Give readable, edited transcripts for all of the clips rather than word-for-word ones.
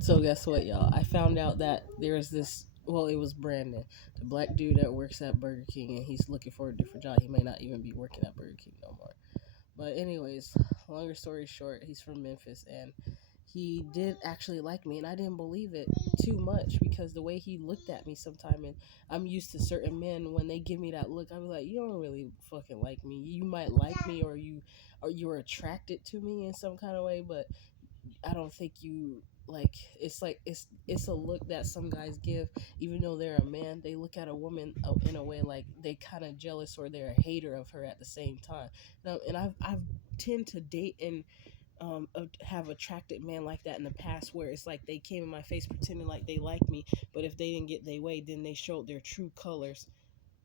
So guess what, y'all? I found out that there's this. Well, it was Brandon, the black dude that works at Burger King, and he's looking for a different job. He may not even be working at Burger King no more. But anyways, longer story short, he's from Memphis, and he did actually like me, and I didn't believe it too much because the way he looked at me sometime, and I'm used to certain men when they give me that look, I'm like, you don't really fucking like me. You might like me, or you're attracted to me in some kind of way, but I don't think you like it's a look that some guys give even though they're a man. They look at a woman in a way like they kind of jealous or they're a hater of her at the same time. Now, and I've tend to date and have attracted men like that in the past where it's like they came in my face pretending like they like me, but if they didn't get their way, then they showed their true colors.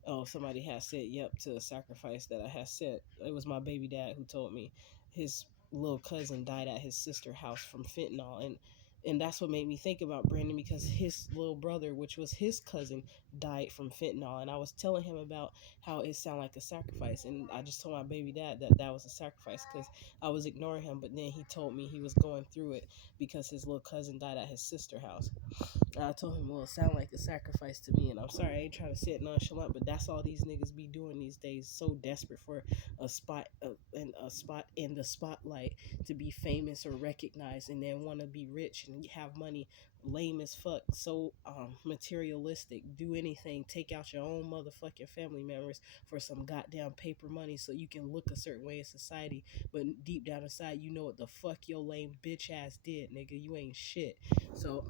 Oh, somebody has said yep to a sacrifice that I had said. It was my baby dad who told me his little cousin died at his sister's house from fentanyl, and that's what made me think about Brandon because his little brother, which was his cousin, died from fentanyl, and I was telling him about how it sounded like a sacrifice, and I just told my baby dad that that was a sacrifice because I was ignoring him, but then he told me he was going through it because his little cousin died at his sister's house. I told him, well, it sounded like a sacrifice to me, and I'm sorry, I ain't trying to sit nonchalant, but that's all these niggas be doing these days. So desperate for a spot in the spotlight to be famous or recognized, and then want to be rich and have money. Lame as fuck, so materialistic. Do anything, take out your own motherfucking family members for some goddamn paper money, so you can look a certain way in society. But deep down inside, you know what the fuck your lame bitch ass did, nigga. You ain't shit. So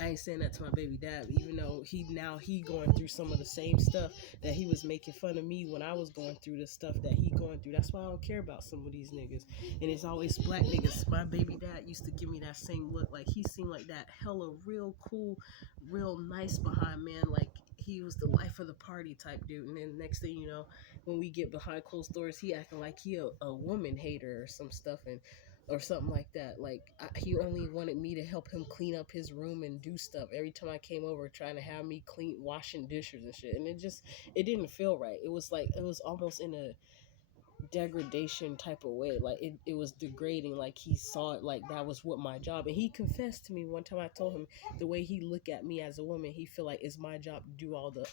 I ain't saying that to my baby dad, even though he going through some of the same stuff that he was making fun of me when I was going through the stuff that he going through. That's why I don't care about some of these niggas. And it's always black niggas. My baby dad used to give me that same look. Like he seemed like that hella real cool, real nice behind man. Like he was the life of the party type dude. And then next thing you know, when we get behind closed doors, he acting like he a woman hater or some stuff. And or something like that. Like he only wanted me to help him clean up his room and do stuff every time I came over, trying to have me clean, washing dishes and shit. And it didn't feel right. It was like it was almost in a degradation type of way. Like it was degrading. Like he saw it like that was what my job. And he confessed to me one time. I told him the way he look at me as a woman, he feel like it's my job to do all the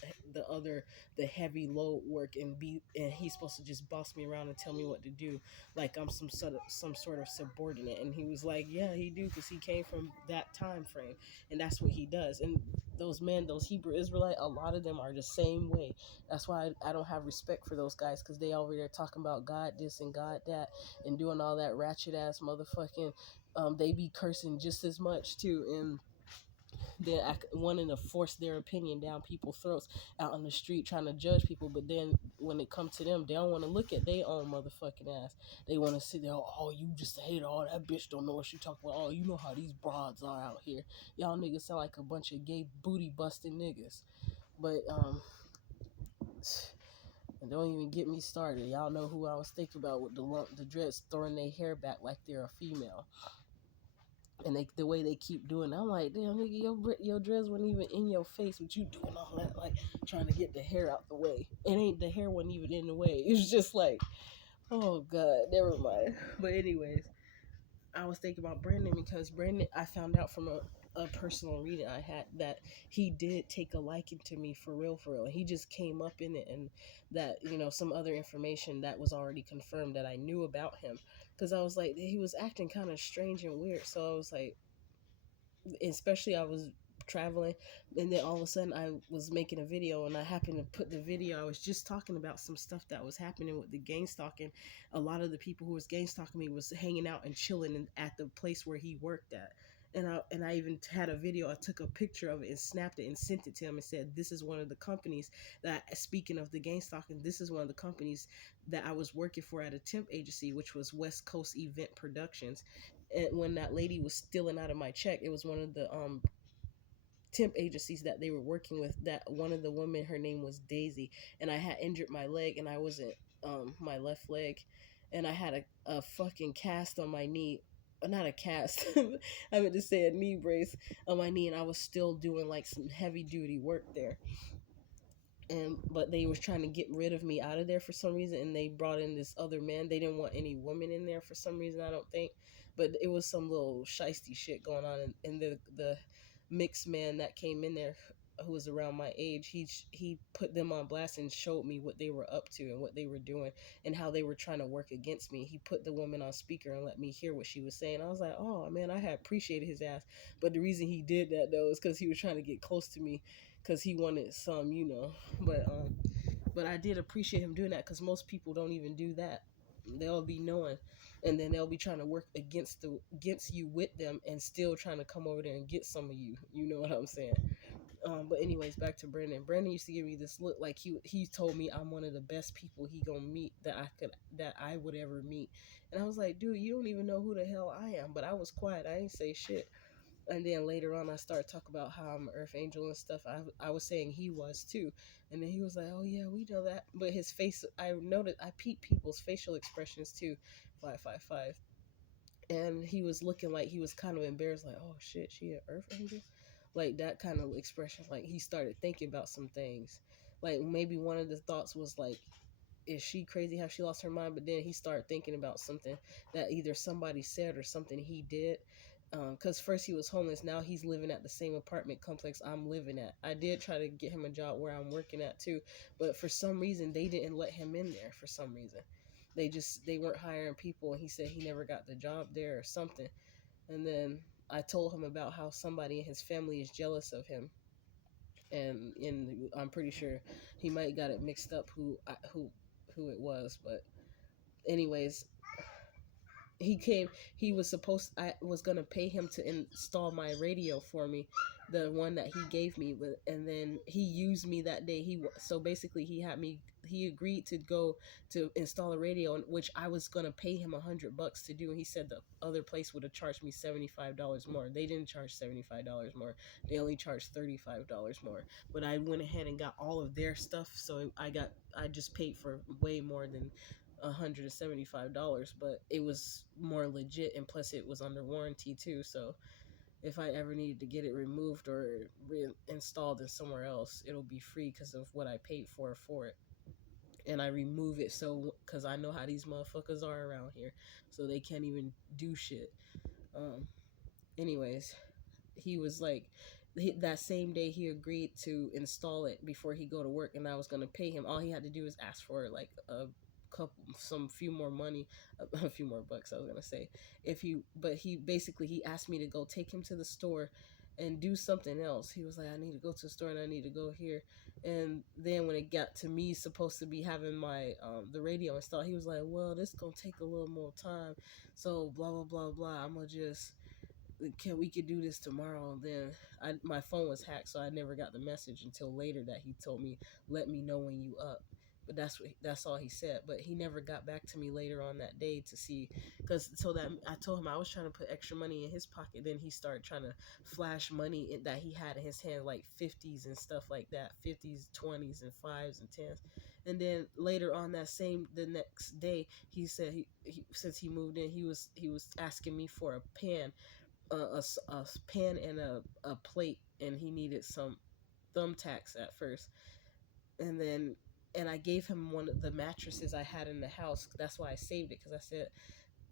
other the heavy load work and he's supposed to just boss me around and tell me what to do, like I'm some sort of subordinate. And he was like, yeah, he do, because he came from that time frame, and that's what he does. And those men, those Hebrew Israelite, a lot of them are the same way. That's why I don't have respect for those guys, because they over there talking about God this and God that and doing all that ratchet ass motherfucking. They be cursing just as much too, and they're wanting to force their opinion down people's throats out on the street, trying to judge people. But then when it comes to them, they don't want to look at their own motherfucking ass. They want to sit there, oh, you just a hater. Oh, that bitch don't know what she talking about. Oh, you know how these broads are out here. Y'all niggas sound like a bunch of gay booty busting niggas. But and don't even get me started. Y'all know who I was thinking about with the dreads throwing their hair back like they're a female. And the way they keep doing it, I'm like, damn nigga, your dreads weren't even in your face, but you doing all that, like trying to get the hair out the way. It ain't the hair wasn't even in the way. It's just like, oh god, never mind. But anyways, I was thinking about Brandon because Brandon, I found out from a personal reading I had that he did take a liking to me for real, for real. He just came up in it, and that some other information that was already confirmed that I knew about him, because I was like he was acting kind of strange and weird. So I was like, especially I was traveling, and then all of a sudden I was making a video, and I happened to put the video. I was just talking about some stuff that was happening with the gang stalking. A lot of the people who was gang stalking me was hanging out and chilling at the place where he worked at. And I even had a video. I took a picture of it and snapped it and sent it to him and said, this is one of the companies that, speaking of the gang stalking, this is one of the companies that I was working for at a temp agency, which was West Coast Event Productions. And when that lady was stealing out of my check, it was one of the temp agencies that they were working with. That one of the women, her name was Daisy, and I had injured my leg, and I wasn't my left leg, and I had a fucking cast on my knee. Not a cast. I meant to say a knee brace on my knee, and I was still doing like some heavy duty work there. And but they was trying to get rid of me out of there for some reason, and they brought in this other man. They didn't want any woman in there for some reason, I don't think. but it was some little shisty shit going on, and the mixed man that came in there who was around my age, he put them on blast and showed me what they were up to and what they were doing and how they were trying to work against me. He put the woman on speaker and let me hear what she was saying. I was like, oh man, I had appreciated his ass. But the reason he did that though is because he was trying to get close to me, because he wanted some, you know. But I did appreciate him doing that, because most people don't even do that. They'll be knowing, and then they'll be trying to work against you with them, and still trying to come over there and get some of you. You know what I'm saying? But anyways, back to Brandon. Brandon used to give me this look like he told me I'm one of the best people he gonna meet that I would ever meet, and I was like, dude, you don't even know who the hell I am. But I was quiet. I ain't say shit. And then later on, I started talking about how I'm an Earth Angel and stuff. I was saying he was too, and then he was like, "Oh yeah, we know that." But his face, I noted, I peep people's facial expressions too. 555, and he was looking like he was kind of embarrassed, like, "Oh shit, she an Earth Angel," like that kind of expression. Like he started thinking about some things, like maybe one of the thoughts was like, is she crazy how she lost her mind? But then he started thinking about something that either somebody said or something he did. Because first he was homeless, now he's living at the same apartment complex I'm living at. I did try to get him a job where I'm working at too, but for some reason they didn't let him in there. For some reason, they weren't hiring people, and he said he never got the job there or something. And then I told him about how somebody in his family is jealous of him, and I'm pretty sure he might got it mixed up who it was. But anyways, he was supposed, I was gonna pay him to install my radio for me, the one that he gave me. But and then he used me that day. So basically he agreed to go to install a radio, which I was gonna pay him $100 to do, and he said the other place would have charged me $75 more. They didn't charge $75 more, they only charged $35 more. But I went ahead and got all of their stuff, so I just paid for way more than $175, but it was more legit, and plus it was under warranty too. So if I ever needed to get it removed or reinstalled in somewhere else, it'll be free because of what I paid for it. And I remove it so because I know how these motherfuckers are around here, so they can't even do shit. Um, anyways, he was like, that same day he agreed to install it before he go to work, and I was gonna pay him. All he had to do is ask for like some few more money, a few more bucks, I was gonna say. But he basically he asked me to go take him to the store and do something else. He was like, I need to go to the store and I need to go here. And then when it got to me supposed to be having my the radio installed, he was like, well, this gonna take a little more time, so blah blah blah blah, I'm gonna just, can we could do this tomorrow. And then my phone was hacked, so I never got the message until later that he told me, let me know when you up. But that's all he said. But he never got back to me later on that day to see, because so that I told him I was trying to put extra money in his pocket. Then he started trying to flash money that he had in his hand, like 50s and stuff like that, 50s, 20s, and fives and tens. And then later on the next day, he said since he moved in, he was asking me for a pen, a pen and a plate, and he needed some thumbtacks at first. And then and I gave him one of the mattresses I had in the house. That's why I saved it, because I said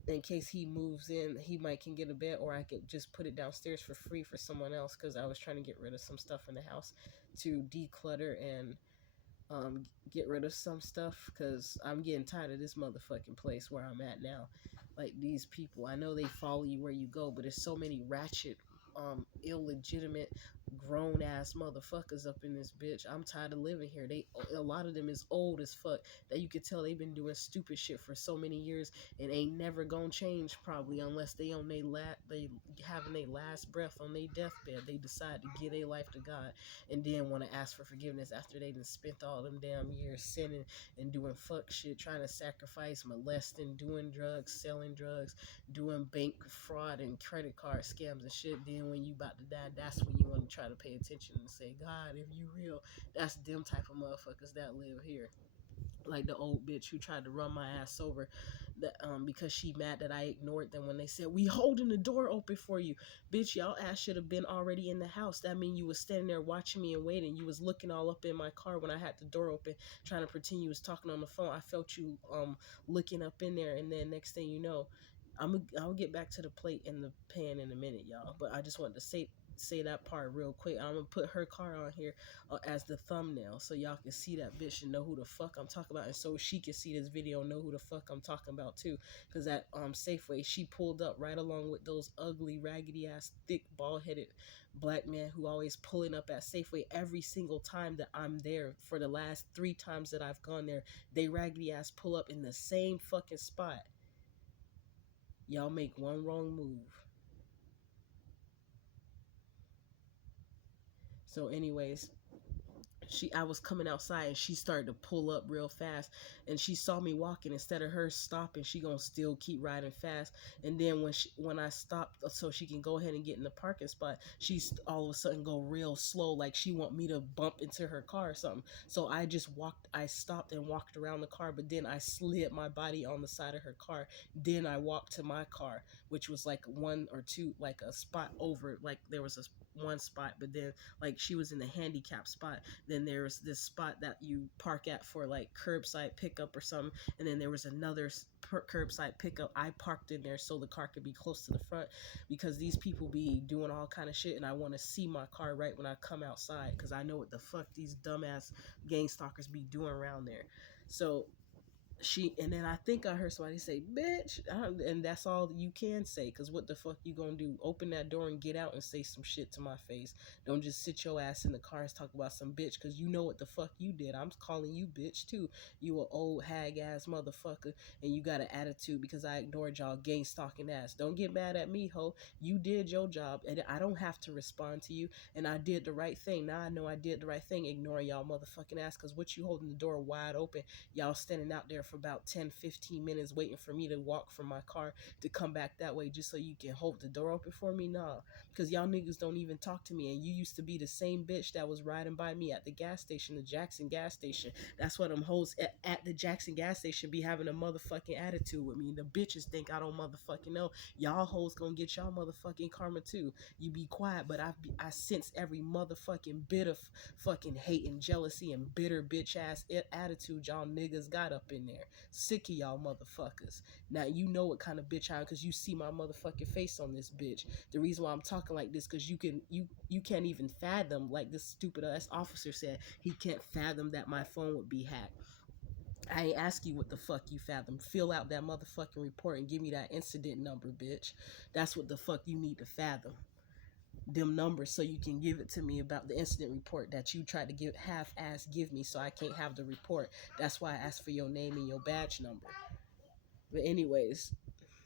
in case he moves in, he might can get a bed, or I could just put it downstairs for free for someone else, because I was trying to get rid of some stuff in the house to declutter and get rid of some stuff, because I'm getting tired of this motherfucking place where I'm at now. Like, these people, I know they follow you where you go, but there's so many ratchet, illegitimate, grown ass motherfuckers up in this bitch. I'm tired of living here. A lot of them is old as fuck, that you could tell they've been doing stupid shit for so many years and ain't never gonna change, probably, unless they on they having their last breath on their deathbed. They decide to give their life to God, and then want to ask for forgiveness after they done spent all them damn years sinning and doing fuck shit, trying to sacrifice, molesting, doing drugs, selling drugs, doing bank fraud and credit card scams and shit. Then when you about to die, that's when you want to try to pay attention and say, God, if you real. That's them type of motherfuckers that live here. Like the old bitch who tried to run my ass over, that because she mad that I ignored them when they said, we holding the door open for you. Bitch, y'all ass should have been already in the house. That mean you was standing there watching me and waiting. You was looking all up in my car when I had the door open, trying to pretend you was talking on the phone. I felt you looking up in there, and then next thing you know, I'll get back to the plate and the pan in a minute, y'all. But I just wanted to say that part real quick. I'm gonna put her car on here as the thumbnail so y'all can see that bitch and know who the fuck I'm talking about, and so she can see this video and know who the fuck I'm talking about too. Cause at Safeway, she pulled up right along with those ugly, raggedy ass, thick, bald headed black men who always pulling up at Safeway every single time that I'm there. For the last 3 times that I've gone there, they raggedy ass pull up in the same fucking spot. Y'all make one wrong move. So, anyways, I was coming outside and she started to pull up real fast, and she saw me walking. Instead of her stopping, she gonna still keep riding fast. And then when I stopped so she can go ahead and get in the parking spot, she's all of a sudden go real slow, like she want me to bump into her car or something. So I stopped and walked around the car, but then I slid my body on the side of her car. Then I walked to my car, which was like one or two, like a spot over, like there was a one spot, but then like she was in the handicap spot. Then there was this spot that you park at for like curbside pickup or something, and then there was another curbside pickup. I parked in there so the car could be close to the front, because these people be doing all kind of shit, and I want to see my car right when I come outside, because I know what the fuck these dumbass gang stalkers be doing around there. So and then I think I heard somebody say bitch, and that's all you can say, because what the fuck you gonna do? Open that door and get out and say some shit to my face. Don't just sit your ass in the car and talk about some bitch, because you know what the fuck you did. I'm calling you bitch too. You a old hag ass motherfucker, and you got an attitude because I ignored y'all gang stalking ass. Don't get mad at me, ho. You did your job, and I don't have to respond to you, and I did the right thing. Now I know I did the right thing ignoring y'all motherfucking ass, because what you holding the door wide open, y'all standing out there for about 10-15 minutes waiting for me to walk from my car to come back that way just so you can hold the door open for me? Nah, because y'all niggas don't even talk to me, and you used to be the same bitch that was riding by me at the gas station, the Jackson gas station. That's what them hoes at the Jackson gas station be having a motherfucking attitude with me. The bitches think I don't motherfucking know. Y'all hoes gonna get y'all motherfucking karma too. You be quiet, but I sense every motherfucking bit of fucking hate and jealousy and bitter bitch ass attitude y'all niggas got up in there. Sick of y'all motherfuckers. Now you know what kind of bitch I am, because you see my motherfucking face on this bitch. The reason why I'm talking like this, because you can't even fathom, like this stupid ass officer said, he can't fathom that my phone would be hacked. I ain't ask you what the fuck you fathom. Fill out that motherfucking report and give me that incident number, bitch. That's what the fuck you need to fathom. Them numbers, so you can give it to me about the incident report that you tried to give me, so I can't have the report. That's why I asked for your name and your badge number. But anyways,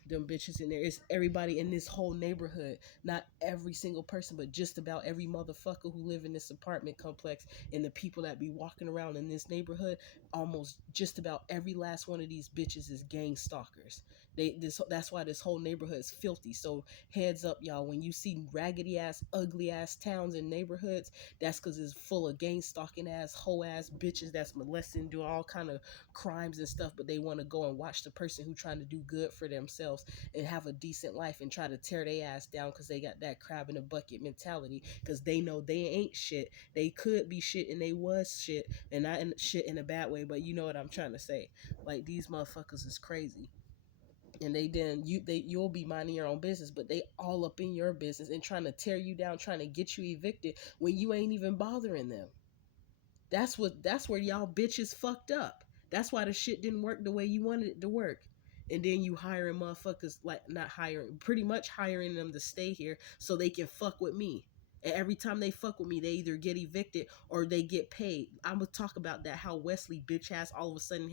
them bitches in there. It's everybody in this whole neighborhood. Not every single person, but just about every motherfucker who live in this apartment complex, and the people that be walking around in this neighborhood. Almost just about every last one of these bitches is gang stalkers. That's why this whole neighborhood is filthy. So heads up, y'all. When you see raggedy ass, ugly ass towns and neighborhoods, that's because it's full of gang stalking ass, hoe ass bitches that's molesting, do all kind of crimes and stuff. But they want to go and watch the person who trying to do good for themselves and have a decent life and try to tear their ass down, because they got that crab in a bucket mentality, because they know they ain't shit. They could be shit and they was shit, and not in shit in a bad way, but you know what I'm trying to say. Like, these motherfuckers is crazy. And you'll be minding your own business, but they all up in your business and trying to tear you down, trying to get you evicted when you ain't even bothering them. That's where y'all bitches fucked up. That's why the shit didn't work the way you wanted it to work. And then you hiring motherfuckers, like, not hiring, pretty much hiring them to stay here so they can fuck with me. And every time they fuck with me, they either get evicted or they get paid. I'm gonna talk about that, how Wesley bitch ass all of a sudden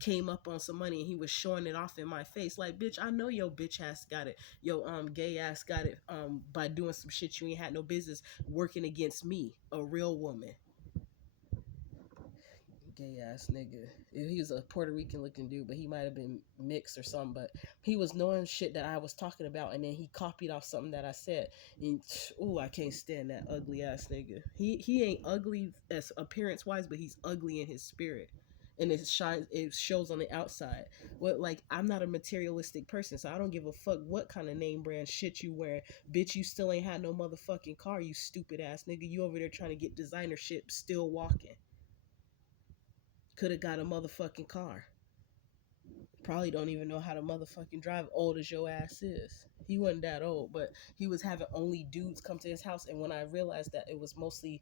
came up on some money and he was showing it off in my face. Like, bitch, I know your bitch ass got it. Yo, gay ass got it by doing some shit you ain't had no business working against me, a real woman. Gay ass nigga. He was a Puerto Rican looking dude, but he might have been mixed or something. But he was knowing shit that I was talking about, and then he copied off something that I said. And ooh, I can't stand that ugly ass nigga. He ain't ugly as appearance wise, but he's ugly in his spirit. And it shows on the outside. What, like, I'm not a materialistic person, so I don't give a fuck what kind of name brand shit you wearing. Bitch, you still ain't had no motherfucking car, you stupid ass nigga. You over there trying to get designer shit, still walking. Could have got a motherfucking car. Probably don't even know how to motherfucking drive, old as your ass is. He wasn't that old, but he was having only dudes come to his house. And when I realized that it was mostly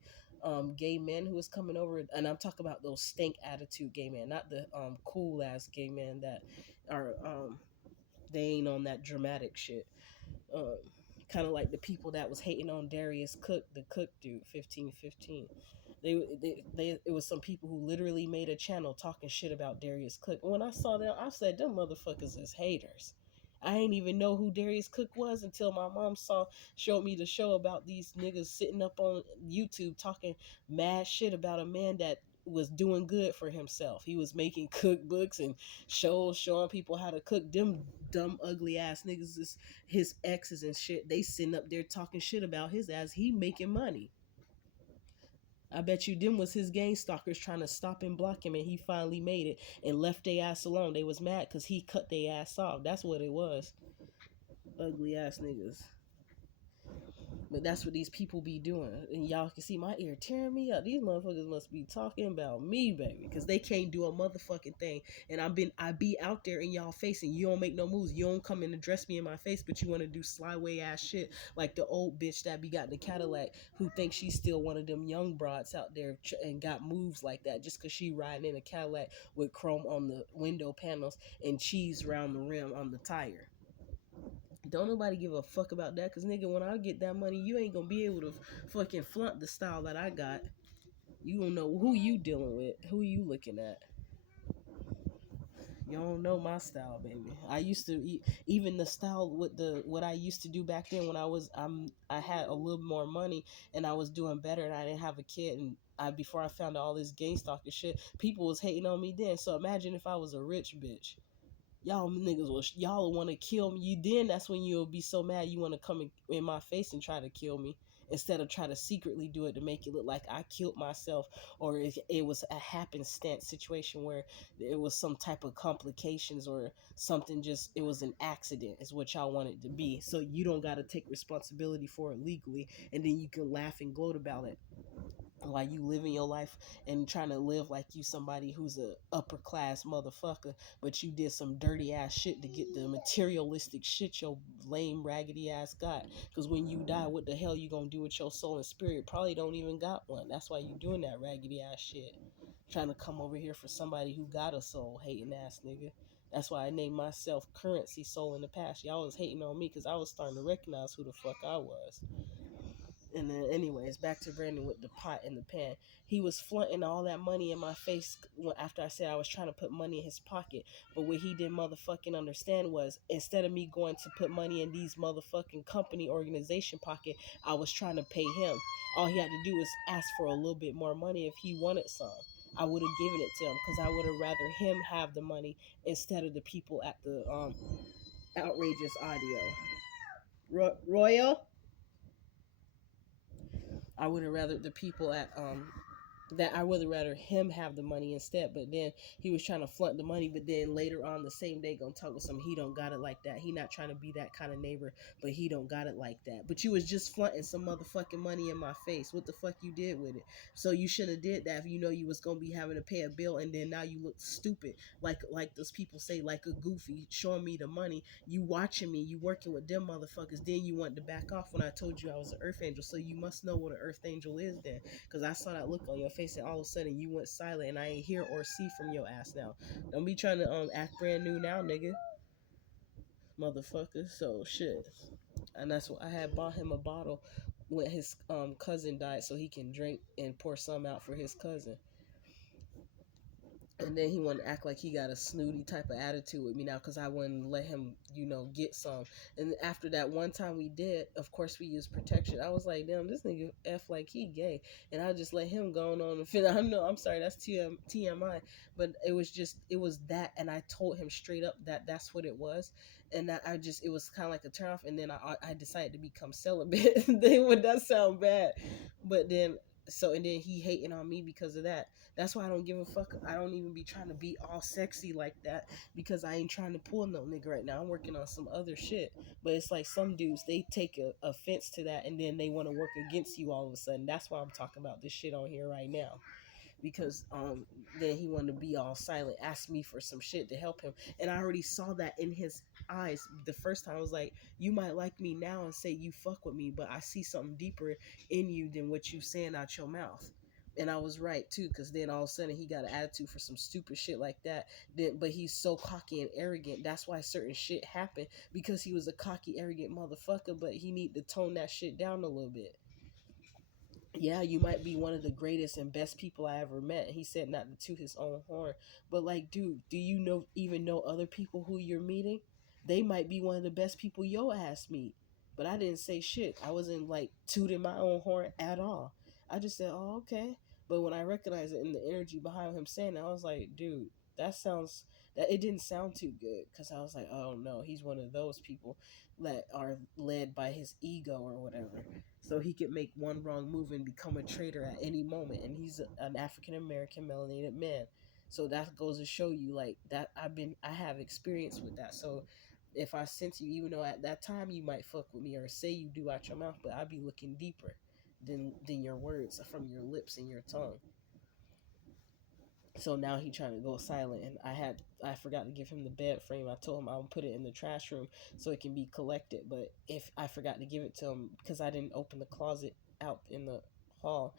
gay men who was coming over, and I'm talking about those stink attitude gay men, not the cool ass gay men that are they ain't on that dramatic shit. Um, kind of like the people that was hating on Darius Cook, the Cook dude, 1515. It was some people who literally made a channel talking shit about Darius Cook. And when I saw them, I said, them motherfuckers is haters. I ain't even know who Darius Cook was until my mom showed me the show about these niggas sitting up on YouTube talking mad shit about a man that was doing good for himself. He was making cookbooks and shows showing people how to cook. Them dumb ugly ass niggas is his exes and shit. They sitting up there talking shit about his ass. He making money. I bet you them was his gang stalkers trying to stop and block him, and he finally made it and left their ass alone. They was mad because he cut their ass off. That's what it was. Ugly ass niggas. But that's what these people be doing. And y'all can see my ear tearing me up. These motherfuckers must be talking about me, baby. Because they can't do a motherfucking thing. And I be out there in y'all face and you don't make no moves. You don't come and address me in my face, but you want to do slyway ass shit. Like the old bitch that be got the Cadillac who thinks she's still one of them young broads out there and got moves like that just because she riding in a Cadillac with chrome on the window panels and cheese around the rim on the tire. Don't nobody give a fuck about that, cause nigga, when I get that money, you ain't gonna be able to fucking flaunt the style that I got. You don't know who you dealing with, who you looking at. You don't know my style, baby. I used to even the style with the what I used to do back then when I had a little more money and I was doing better and I didn't have a kid and I before I found out all this gang stalking shit, people was hating on me then. So imagine if I was a rich bitch. Y'all niggas will y'all want to kill me. You then that's when you'll be so mad you want to come in my face and try to kill me instead of try to secretly do it to make it look like I killed myself or it was a happenstance situation where it was some type of complications or something just it was an accident is what y'all want it to be, so you don't got to take responsibility for it legally and then you can laugh and gloat about it like you living your life and trying to live like you somebody who's a upper class motherfucker, but you did some dirty ass shit to get the materialistic shit your lame raggedy ass got. Because when you die, what the hell you gonna do with your soul and spirit? Probably don't even got one. That's why you doing that raggedy ass shit, trying to come over here for somebody who got a soul, hating ass nigga. That's why I named myself Currency Soul in the past. Y'all was hating on me because I was starting to recognize who the fuck I was. And then, anyways, back to Brandon with the pot in the pan. He was flaunting all that money in my face after I said I was trying to put money in his pocket. But what he didn't motherfucking understand was instead of me going to put money in these motherfucking company organization pocket, I was trying to pay him. All he had to do was ask for a little bit more money if he wanted some. I would have given it to him because I would have rather him have the money instead of the people at the outrageous audio. Royal? I would have rather the people at that I would have rather him have the money instead. But then he was trying to flaunt the money, but then later on the same day gonna talk with some he don't got it like that. He not trying to be that kind of neighbor, but he don't got it like that. But you was just flaunting some motherfucking money in my face. What the fuck you did with it? So you should have did that if you know you was gonna be having to pay a bill and then now you look stupid. Like those people say, like a goofy, showing me the money. You watching me, you working with them motherfuckers, then you want to back off when I told you I was an earth angel. So you must know what an earth angel is then. Cause I saw that look on your face and all of a sudden you went silent and I ain't hear or see from your ass now. Don't be trying to act brand new now, nigga. Motherfucker. So shit. And that's what I had bought him a bottle when his cousin died so he can drink and pour some out for his cousin. And then he want to act like he got a snooty type of attitude with me now because I wouldn't let him, get some. And after that one time we did, of course we used protection. I was like, damn, this nigga F like he gay. And I just let him go on and finish. I know, I'm sorry, that's TMI. But it was that. And I told him straight up that that's what it was. And that it was kind of like a turnoff. And then I decided to become celibate. Then would that sound bad? But then, and then he hating on me because of that. That's why I don't give a fuck. I don't even be trying to be all sexy like that because I ain't trying to pull no nigga right now. I'm working on some other shit. But it's like some dudes, they take offense to that and then they want to work against you all of a sudden. That's why I'm talking about this shit on here right now. because then he wanted to be all silent, ask me for some shit to help him, and I already saw that in his eyes the first time. I was like, you might like me now and say you fuck with me, but I see something deeper in you than what you saying out your mouth. And I was right too, because then all of a sudden he got an attitude for some stupid shit like that. Then, but he's so cocky and arrogant. That's why certain shit happened, because he was a cocky, arrogant motherfucker. But he need to tone that shit down a little bit. Yeah, you might be one of the greatest and best people I ever met. He said not to toot his own horn, but like, dude, do you know even know other people who you're meeting? They might be one of the best people your ass meet. But I didn't say shit. I wasn't like tooting my own horn at all. I just said, "Oh, okay." But when I recognized it in the energy behind him saying it, I was like, "Dude, that sounds that it didn't sound too good." Because I was like, "Oh no, he's one of those people that are led by his ego or whatever." So he could make one wrong move and become a traitor at any moment. And he's an African American melanated man. So that goes to show you like that I have experience with that. So if I sense you, even though at that time you might fuck with me or say you do out your mouth, but I'd be looking deeper than your words from your lips and your tongue. So now he trying to go silent, and I forgot to give him the bed frame. I told him I'll put it in the trash room so it can be collected. But if I forgot to give it to him because I didn't open the closet out in the hall,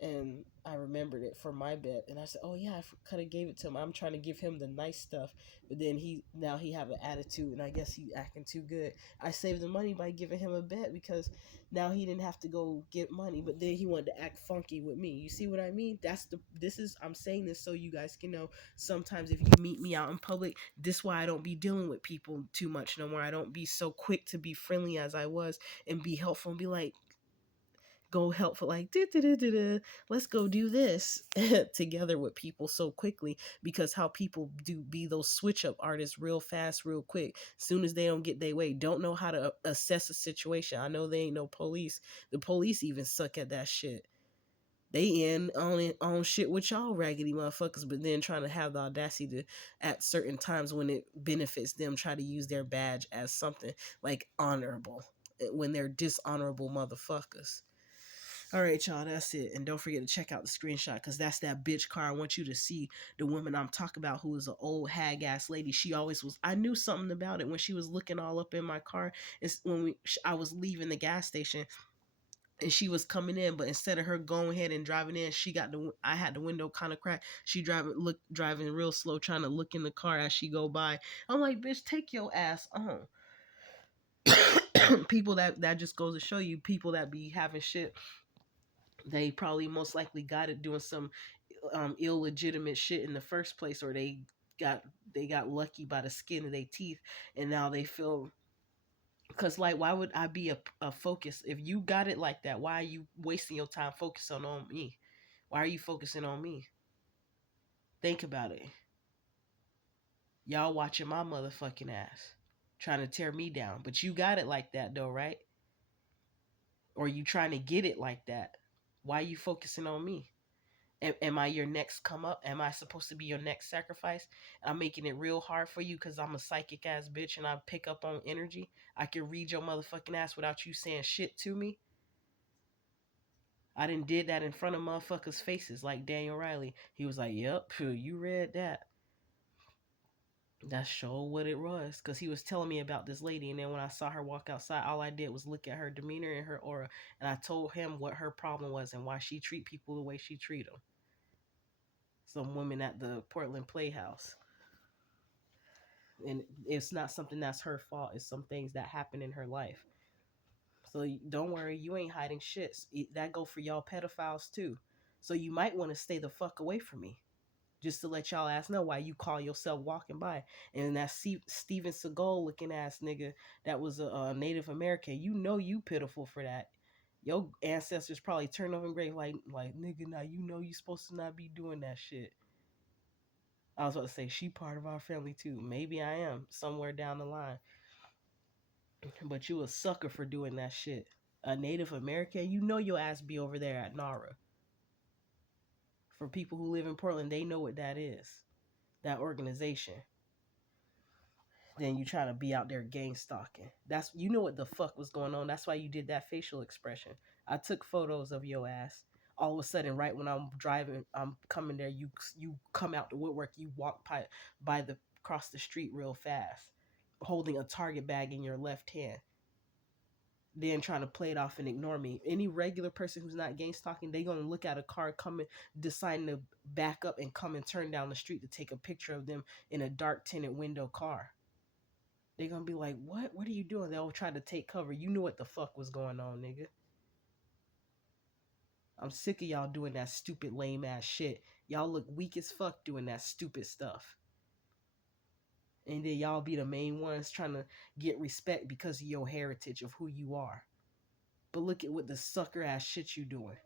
and I remembered it for my bed, and I said, "Oh yeah, I could have gave it to him." I'm trying to give him the nice stuff, but then he have an attitude, and I guess he acting too good. I saved the money by giving him a bed because now he didn't have to go get money, but then he wanted to act funky with me. You see what I mean? I'm saying this so you guys can know. Sometimes if you meet me out in public, this why I don't be dealing with people too much no more. I don't be so quick to be friendly as I was and be helpful and be like, go helpful, like let's go do this together with people so quickly, because how people do be those switch up artists real fast real quick. Soon as they don't get their way, don't know how to assess a situation. I know they ain't no police. The police even suck at that shit. They in on shit with y'all raggedy motherfuckers, but then trying to have the audacity to, at certain times when it benefits them, try to use their badge as something like honorable when they're dishonorable motherfuckers. All right, y'all, that's it. And don't forget to check out the screenshot, because that's that bitch car. I want you to see the woman I'm talking about, who is an old hag ass lady. She always was. I knew something about it when she was looking all up in my car. It's when I was leaving the gas station and she was coming in, but instead of her going ahead and driving in, I had the window kind of cracked. She driving real slow, trying to look in the car as she go by. I'm like, bitch, take your ass on. People that just goes to show you, people that be having shit, they probably most likely got it doing some illegitimate shit in the first place, or got they got lucky by the skin of their teeth, and now they feel, because like, why would I be a focus if you got it like that? Why are you wasting your time focusing on me? Why are you focusing on me? Think about it. Y'all watching my motherfucking ass, trying to tear me down, but you got it like that though, right? Or you trying to get it like that? Why are you focusing on me? Am I your next come up? Am I supposed to be your next sacrifice? I'm making it real hard for you because I'm a psychic ass bitch and I pick up on energy. I can read your motherfucking ass without you saying shit to me. I didn't did that in front of motherfuckers' faces like Daniel Riley. He was like, "Yep, you read that." That's sure what it was, because he was telling me about this lady, and then when I saw her walk outside, all I did was look at her demeanor and her aura, and I told him what her problem was and why she treat people the way she treat them. Some women at the Portland Playhouse, and it's not something that's her fault. It's some things that happen in her life. So don't worry, you ain't hiding shit. That go for y'all pedophiles too. So you might want to stay the fuck away from me. Just to let y'all ass know why you call yourself walking by. And that Steven Seagal looking ass nigga that was a Native American, you know you pitiful for that. Your ancestors probably turned over in grave like nigga, now you know you supposed to not be doing that shit. I was about to say she part of our family too. Maybe I am somewhere down the line. But you a sucker for doing that shit. A Native American, you know your ass be over there at NARA. For people who live in Portland, they know what that is. That organization. Then you trying to be out there gang stalking. That's, you know what the fuck was going on. That's why you did that facial expression. I took photos of your ass. all of a sudden, right when I'm driving, I'm coming there, you come out the woodwork, you walk by the across the street real fast, holding a Target bag in your left hand, then trying to play it off and ignore me. Any regular person who's not gang stalking, they gonna look at a car coming, deciding to back up and come and turn down the street to take a picture of them in a dark tinted window car. They gonna be like, "What? What are you doing?" They'll try to take cover. You knew what the fuck was going on, nigga. I'm sick of y'all doing that stupid lame ass shit. Y'all look weak as fuck doing that stupid stuff. And then y'all be the main ones trying to get respect because of your heritage of who you are. But look at what the sucker ass shit you doing.